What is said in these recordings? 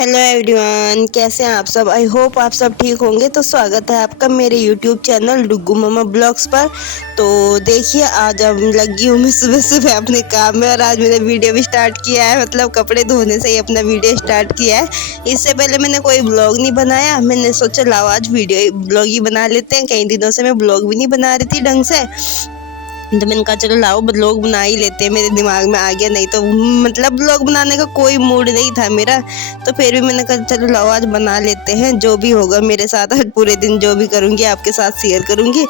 Hello everyone, कैसे हैं आप सब। आई होप आप सब ठीक होंगे। तो स्वागत है आपका मेरे यूट्यूब चैनल डुग्गू मम्मा ब्लॉग्स पर। तो देखिए, आज अब लगी हूँ मैं सुबह सुबह अपने काम में, और आज मैंने वीडियो भी स्टार्ट किया है। मतलब कपड़े धोने से ही अपना वीडियो स्टार्ट किया है। इससे पहले मैंने कोई ब्लॉग नहीं बनाया। मैंने सोचा लाओ आज वीडियो ब्लॉग ही बना लेते हैं। कई दिनों से मैं ब्लॉग भी नहीं बना रही थी ढंग से, तो मैंने कहा चलो लाओ ब्लॉग बना ही लेते हैं। मेरे दिमाग में आ गया, नहीं तो मतलब ब्लॉग बनाने का कोई मूड नहीं था मेरा। तो फिर भी मैंने कहा चलो लाओ आज बना लेते हैं। जो भी होगा मेरे साथ आज पूरे दिन जो भी करूँगी आपके साथ शेयर करूँगी।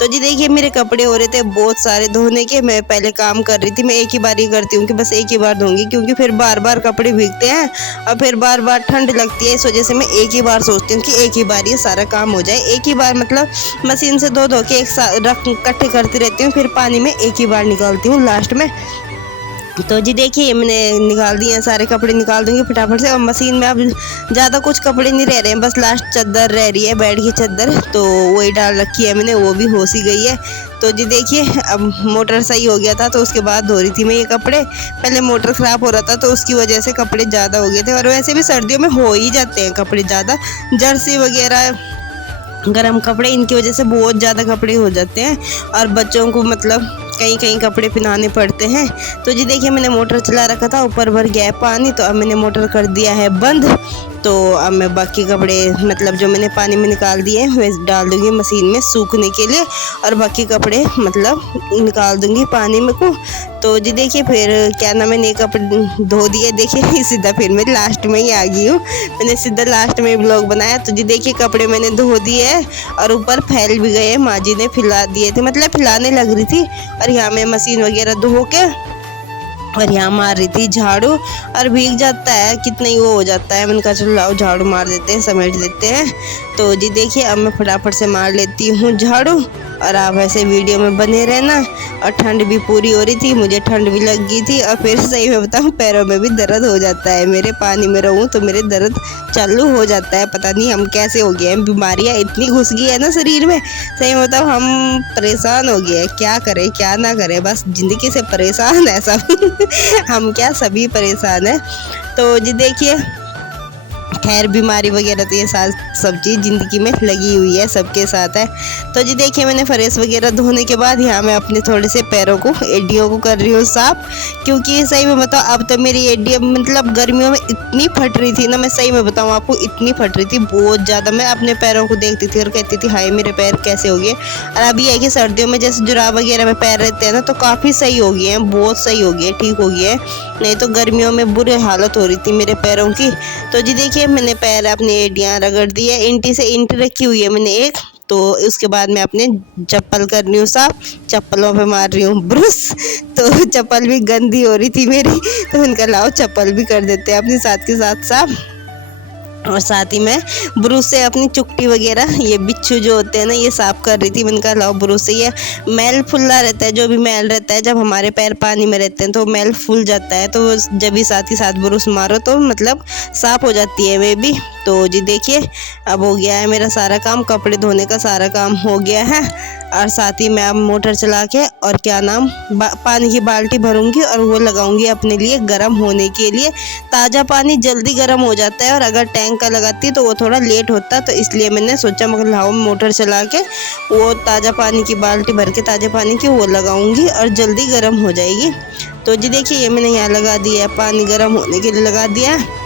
तो जी देखिए, मेरे कपड़े हो रहे थे बहुत सारे धोने के। मैं पहले काम कर रही थी, मैं एक ही बार ही करती हूँ कि बस एक ही बार धोऊंगी, क्योंकि फिर बार बार कपड़े भीगते हैं और फिर बार बार ठंड लगती है। इस वजह से मैं एक ही बार सोचती हूँ कि एक ही बार ये सारा काम हो जाए। एक ही बार मतलब मशीन से धो के एक साथ रख इकट्ठे करती रहती हूँ, फिर पानी में एक ही बार निकालती हूँ लास्ट में। तो जी देखिए, मैंने निकाल दिए हैं सारे कपड़े, निकाल दूंगी फटाफट से। और मशीन में अब ज़्यादा कुछ कपड़े नहीं रह रहे हैं, बस लास्ट चादर रह रही है, बेड की चादर, तो वही डाल रखी है मैंने, वो भी हो सी गई है। तो जी देखिए, अब मोटर सही हो गया था तो उसके बाद धो रही थी मैं ये कपड़े। पहले मोटर ख़राब हो रहा था तो उसकी वजह से कपड़े ज़्यादा हो गए थे, और वैसे भी सर्दियों में हो ही जाते हैं कपड़े ज़्यादा। जर्सी वगैरह गर्म कपड़े, इनकी वजह से बहुत ज़्यादा कपड़े हो जाते हैं, और बच्चों को मतलब कहीं कहीं कपड़े पहनाने पड़ते हैं। तो जी देखिए, मैंने मोटर चला रखा था, ऊपर भर गया है पानी, तो अब मैंने मोटर कर दिया है बंद। तो अब मैं बाकी कपड़े मतलब जो मैंने पानी में निकाल दिए हैं वे डाल दूँगी मशीन में सूखने के लिए, और बाकी कपड़े मतलब निकाल दूँगी पानी में को। तो जी देखिए, फिर क्या नाम है, नए कपड़े धो दिए। देखिए सीधा फिर मैं लास्ट में ही आ गई हूँ, मैंने सीधा लास्ट में ब्लॉग बनाया। तो जी देखिए, कपड़े मैंने धो दिए हैं और ऊपर फैल भी गए, माँ जी ने फैला दिए थे, मतलब फैलाने लग रही थी। और यहाँ मैं मशीन वगैरह धो के और यहाँ मार रही थी झाड़ू, और भीग जाता है कितना ही वो हो जाता है। मैंने कहा चलो लाओ झाड़ू मार देते हैं, समेट देते हैं। तो जी देखिए, अब मैं फटाफट से मार लेती हूँ झाड़ू, और आप ऐसे वीडियो में बने रहना। और ठंड भी पूरी हो रही थी, मुझे ठंड भी लग गई थी, और फिर सही में बताऊँ पैरों में भी दर्द हो जाता है मेरे। पानी में रहूँ तो मेरे दर्द चालू हो जाता है। पता नहीं हम कैसे हो गए हैं, बीमारियाँ इतनी घुस गई है ना शरीर में। सही में बताऊँ हम परेशान हो गए हैं, क्या करें क्या ना करें, बस ज़िंदगी से परेशान है सब हम क्या, सभी परेशान है। तो जी देखिए, खैर बीमारी वगैरह तो ये सब चीज़ ज़िंदगी में लगी हुई है, सबके साथ है। तो जी देखिए, मैंने फ्रेश वगैरह धोने के बाद यहाँ मैं अपने थोड़े से पैरों को, एडियों को कर रही हूँ साफ, क्योंकि सही में बताओ अब तो मेरी एडियाँ मतलब गर्मियों में इतनी फट रही थी ना, मैं सही में बताऊँ आपको, इतनी फट रही थी बहुत ज़्यादा। मैं अपने पैरों को देखती थी और कहती थी हाय मेरे पैर कैसे हो गए। और अभी है कि सर्दियों में जैसे जुराब वगैरह में पैर रहते हैं ना, तो काफ़ी सही हो गए हैं, बहुत सही हो गए, ठीक हो गए। नहीं तो गर्मियों में बुरी हालत हो रही थी मेरे पैरों की। तो जी देखिए, मैंने पैर अपनी एडियाँ रगड़ दी है, इंटी से इंटी रखी हुई है मैंने एक। तो उसके बाद मैं अपने चप्पल कर रही हूँ साफ, चप्पलों पे मार रही हूँ ब्रश। तो चप्पल भी गंदी हो रही थी मेरी, तो उनका लाओ चप्पल भी कर देते हैं अपने साथ के साथ साफ। और साथ ही मैं ब्रश से अपनी चुकटी वगैरह, ये बिच्छू जो होते हैं ना, ये साफ़ कर रही थी। मैंने कहा लाओ ब्रश से, ये मैल फुल्ला रहता है, जो भी मैल रहता है जब हमारे पैर पानी में रहते हैं तो मैल फूल जाता है, तो जब भी साथ ही साथ ब्रश मारो तो मतलब साफ़ हो जाती है वे भी। तो जी देखिए, अब हो गया है मेरा सारा काम, कपड़े धोने का सारा काम हो गया है। और साथ ही मैं अब मोटर चला के और क्या नाम पानी की बाल्टी भरूंगी, और वो लगाऊंगी अपने लिए गर्म होने के लिए। ताज़ा पानी जल्दी गर्म हो जाता है, और अगर टैंक का लगाती तो वो थोड़ा लेट होता, तो इसलिए मैंने सोचा मगर लाओ मोटर चला के वो ताज़ा पानी की बाल्टी भर के ताज़ा पानी की वो लगाऊंगी, और जल्दी गर्म हो जाएगी। तो जी देखिए, ये मैंने यहाँ लगा दिया है, पानी गर्म होने के लिए लगा दिया है।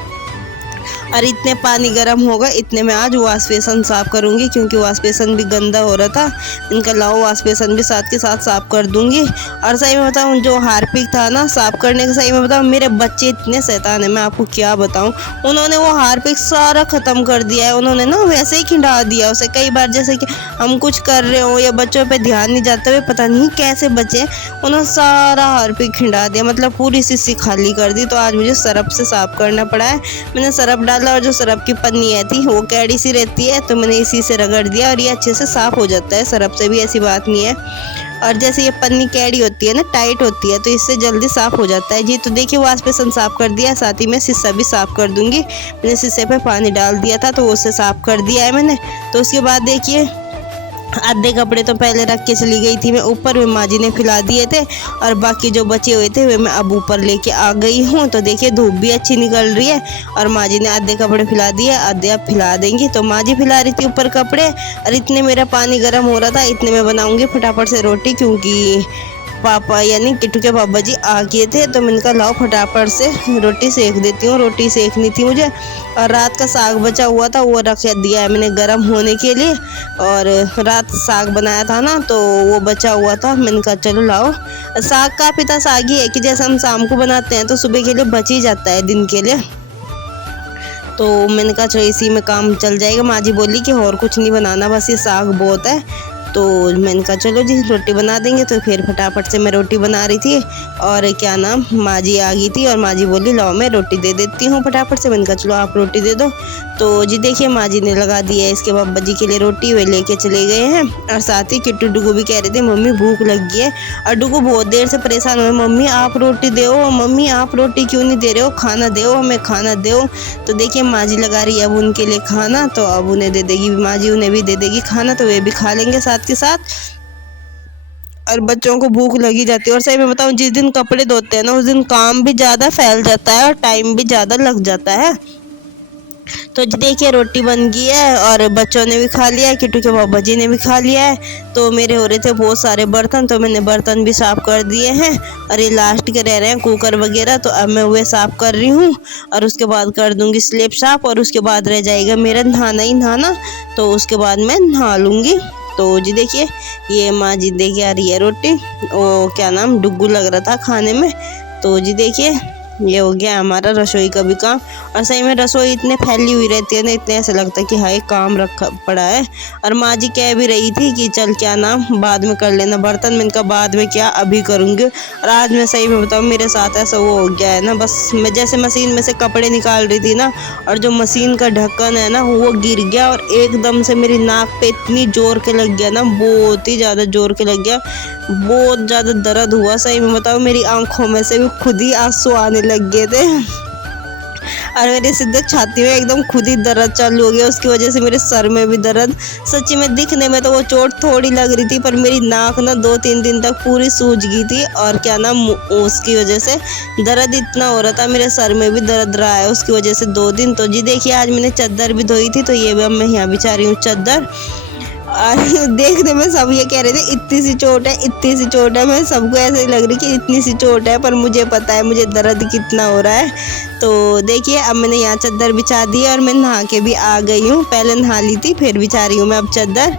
और इतने पानी गर्म होगा इतने में आज वॉश बेसन साफ़ करूँगी, क्योंकि वॉश बेसन भी गंदा हो रहा था। इनका लाओ वॉश बेसन भी साथ के साथ साफ़ कर दूँगी। और सही में बताऊँ, जो हार्पिक था ना साफ़ करने का, सही में बताऊँ मेरे बच्चे इतने शैतान है, मैं आपको क्या बताऊँ। उन्होंने वो हार्पिक सारा ख़त्म कर दिया है, उन्होंने ना वैसे ही खिंडा दिया उसे। कई बार जैसे कि हम कुछ कर रहे हो या बच्चों पर ध्यान नहीं जाते हुए, पता नहीं कैसे बचे, उन्होंने सारा हार्पिक खिंडा दिया, मतलब पूरी शीशी खाली कर दी। तो आज मुझे सरफ से साफ़ करना पड़ा है। मैंने सरफ डाला, और जो सरफ की पन्नी है थी वो कैड़ी सी रहती है, तो मैंने इसी से रगड़ दिया, और ये अच्छे से साफ़ हो जाता है सरफ से भी, ऐसी बात नहीं है। और जैसे ये पन्नी कैड़ी होती है ना, टाइट होती है, तो इससे जल्दी साफ़ हो जाता है जी। तो देखिए, वॉश बेसन साफ़ कर दिया, साथ ही मैं शीशा भी साफ़ कर दूँगी। मैंने शीशे पे पानी डाल दिया था तो उससे साफ़ कर दिया है मैंने। तो उसके बाद देखिए, आधे कपड़े तो पहले रख के चली गई थी मैं ऊपर, वे माँ जी ने फैला दिए थे और बाकी जो बचे हुए थे वे मैं अब ऊपर लेके आ गई हूँ। तो देखिए धूप भी अच्छी निकल रही है और माँ जी ने आधे कपड़े फैला दिए, आधे अब फैला देंगी। तो माँ जी फैला रही थी ऊपर कपड़े और इतने मेरा पानी गर्म हो रहा था, इतने में बनाऊंगी फटाफट से रोटी, क्योंकि पापा यानी किट्टू के पापा जी आ गए थे। तो मैंने कहा लाओ फटाफट से रोटी सेक देती हूँ, रोटी सेकनी थी मुझे। और रात का साग बचा हुआ था वो रख दिया है मैंने गर्म होने के लिए, और रात साग बनाया था ना तो वो बचा हुआ था। मैंने कहा चलो लाओ, साग काफ़ी था, साग ही है कि जैसे हम शाम को बनाते हैं तो सुबह के लिए बच ही जाता है दिन के लिए। तो मैंने कहा चलो इसी में काम चल जाएगा। माँ जी बोली कि और कुछ नहीं बनाना, बस ये साग बहुत है। तो मैंने कहा चलो जी रोटी बना देंगे। तो फिर फटाफट से मैं रोटी बना रही थी और क्या नाम माँ जी आ गई थी और माँ जी बोली लाओ मैं रोटी दे देती हूँ फटाफट से। मैंने कहा चलो आप रोटी दे दो। तो जी देखिए माँ जी ने लगा दी है इसके पापा जी के लिए रोटी, वे लेके चले गए हैं। और साथ ही किट्टू डुगू भी कह रहे थे मम्मी भूख लगी है, और डुगू बहुत देर से परेशान हुए, मम्मी आप रोटी दो, मम्मी आप रोटी क्यों नहीं दे रहे हो, खाना दो हमें, खाना दो। तो देखिए माँ जी लगा रही है अब उनके लिए खाना, तो अब उन्हें दे देगी माँ जी, उन्हें भी दे देगी खाना, तो वे भी खा लेंगे साथ के साथ। और बच्चों को भूख लगी जाती है। और सही में बताऊं जिस दिन कपड़े धोते हैं ना उस दिन काम भी ज़्यादा फैल जाता है और टाइम भी ज़्यादा लग जाता है। तो जी देखिए रोटी बन गई है और बच्चों ने भी खा लिया है, किट्टू के पापा जी ने भी खा लिया है। तो मेरे हो रहे थे बहुत सारे बर्तन, तो मैंने बर्तन भी साफ़ कर दिए हैं और ये लास्ट के रह रहे हैं कुकर वगैरह, तो अब मैं वे साफ़ कर रही हूँ और उसके बाद कर दूँगी स्लेब साफ़, और उसके बाद रह जाएगा मेरा नहाना ही नहाना, तो उसके बाद मैं नहा लूँगी। तो जी देखिए ये माँ जी देखे आ रही है रोटी, वो क्या नाम डुग्गू लग रहा था खाने में। तो जी देखिए ये हो गया हमारा रसोई का भी काम। और सही में रसोई इतने फैली हुई रहती है ना, इतने ऐसा लगता है कि हाय काम रखा पड़ा है। और माँ जी कह भी रही थी कि चल क्या नाम बाद में कर लेना बर्तन, मैंने कहा बाद में क्या अभी करूँगी। और आज मैं सही में बताऊँ मेरे साथ ऐसा वो हो गया है ना, बस मैं जैसे मशीन में से कपड़े निकाल रही थी ना और जो मशीन का ढक्कन है ना वो गिर गया और एकदम से मेरी नाक पे इतनी जोर के लग गया ना, बहुत ही ज़्यादा जोर के लग गया, बहुत ज़्यादा दर्द हुआ। सही में बताओ मेरी आंखों में से भी खुद ही आंसू आने लग गए थे और मेरी सीधे छाती में एकदम खुद ही दर्द चालू हो गया। उसकी वजह से मेरे सर में भी दर्द, सच्ची में दिखने में तो वो चोट थोड़ी लग रही थी पर मेरी नाक ना 2-3 दिन तक पूरी सूज गई थी। और क्या नाम उसकी वजह से दर्द इतना हो रहा था, मेरे सर में भी दर्द रहा है उसकी वजह से 2 दिन। तो जी देखिए आज मैंने चादर भी धोई थी, तो ये भी अब मैं यहाँ बिछा रही हूँ चादर। और देखने में सब ये कह रहे थे इतनी सी चोट है, इतनी सी चोट है, मैं सबको ऐसे ही लग रही कि इतनी सी चोट है, पर मुझे पता है मुझे दर्द कितना हो रहा है। तो देखिए अब मैंने यहाँ चादर बिछा दी है और मैं नहा के भी आ गई हूँ, पहले नहा ली थी फिर बिछा रही हूँ मैं अब चादर।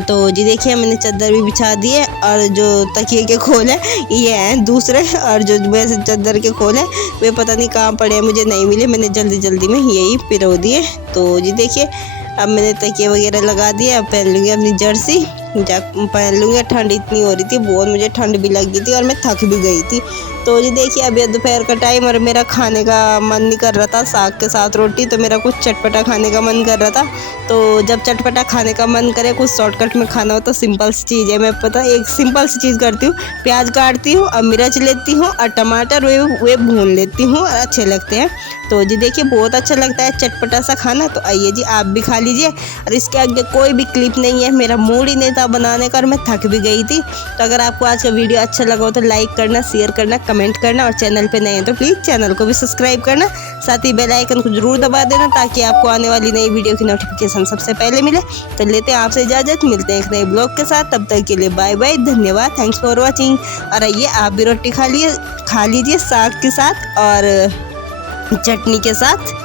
तो जी देखिए मैंने चादर भी बिछा दी है और जो तकिए के खोल है ये हैं दूसरे, और जो वैसे चादर के खोल है वे पता नहीं कहाँ पड़े हैं, मुझे नहीं मिले, मैंने जल्दी जल्दी में यही पिरो दिए। तो जी देखिए अब मैंने तकिए वगैरह लगा दिए, अब पहन लूँगी अपनी जर्सी, पहन लूँगी। ठंड इतनी हो रही थी बहुत, मुझे ठंड भी लगी थी और मैं थक भी गई थी। तो जी देखिए अब ये दोपहर का टाइम और मेरा खाने का मन नहीं कर रहा था साग के साथ रोटी, तो मेरा कुछ चटपटा खाने का मन कर रहा था। तो जब चटपटा खाने का मन करे, कुछ शॉर्टकट में खाना हो तो सिंपल सी चीज़ है, मैं पता एक सिंपल सी चीज़ करती हूँ, प्याज काटती हूँ और मिर्च लेती हूँ और टमाटर वे भून लेती हूँ और अच्छे लगते हैं। तो जी देखिए बहुत अच्छा लगता है चटपटा सा खाना, तो आइए जी आप भी खा लीजिए। और इसके आगे कोई भी क्लिप नहीं है, मेरा मूड ही नहीं था बनाने का और मैं थक भी गई थी। तो अगर आपको आज का वीडियो अच्छा लगा हो तो लाइक करना, शेयर करना, कमेंट करना, और चैनल पे नए हैं तो प्लीज़ चैनल को भी सब्सक्राइब करना, साथ ही बेल आइकन को जरूर दबा देना ताकि आपको आने वाली नई वीडियो की नोटिफिकेशन सबसे पहले मिले। तो लेते हैं आपसे इजाज़त, मिलते हैं एक नए ब्लॉग के साथ, तब तक के लिए बाय बाय, धन्यवाद, थैंक्स फॉर वॉचिंग। और आइए आप भी रोटी खा लीजिए साग के साथ और चटनी के साथ।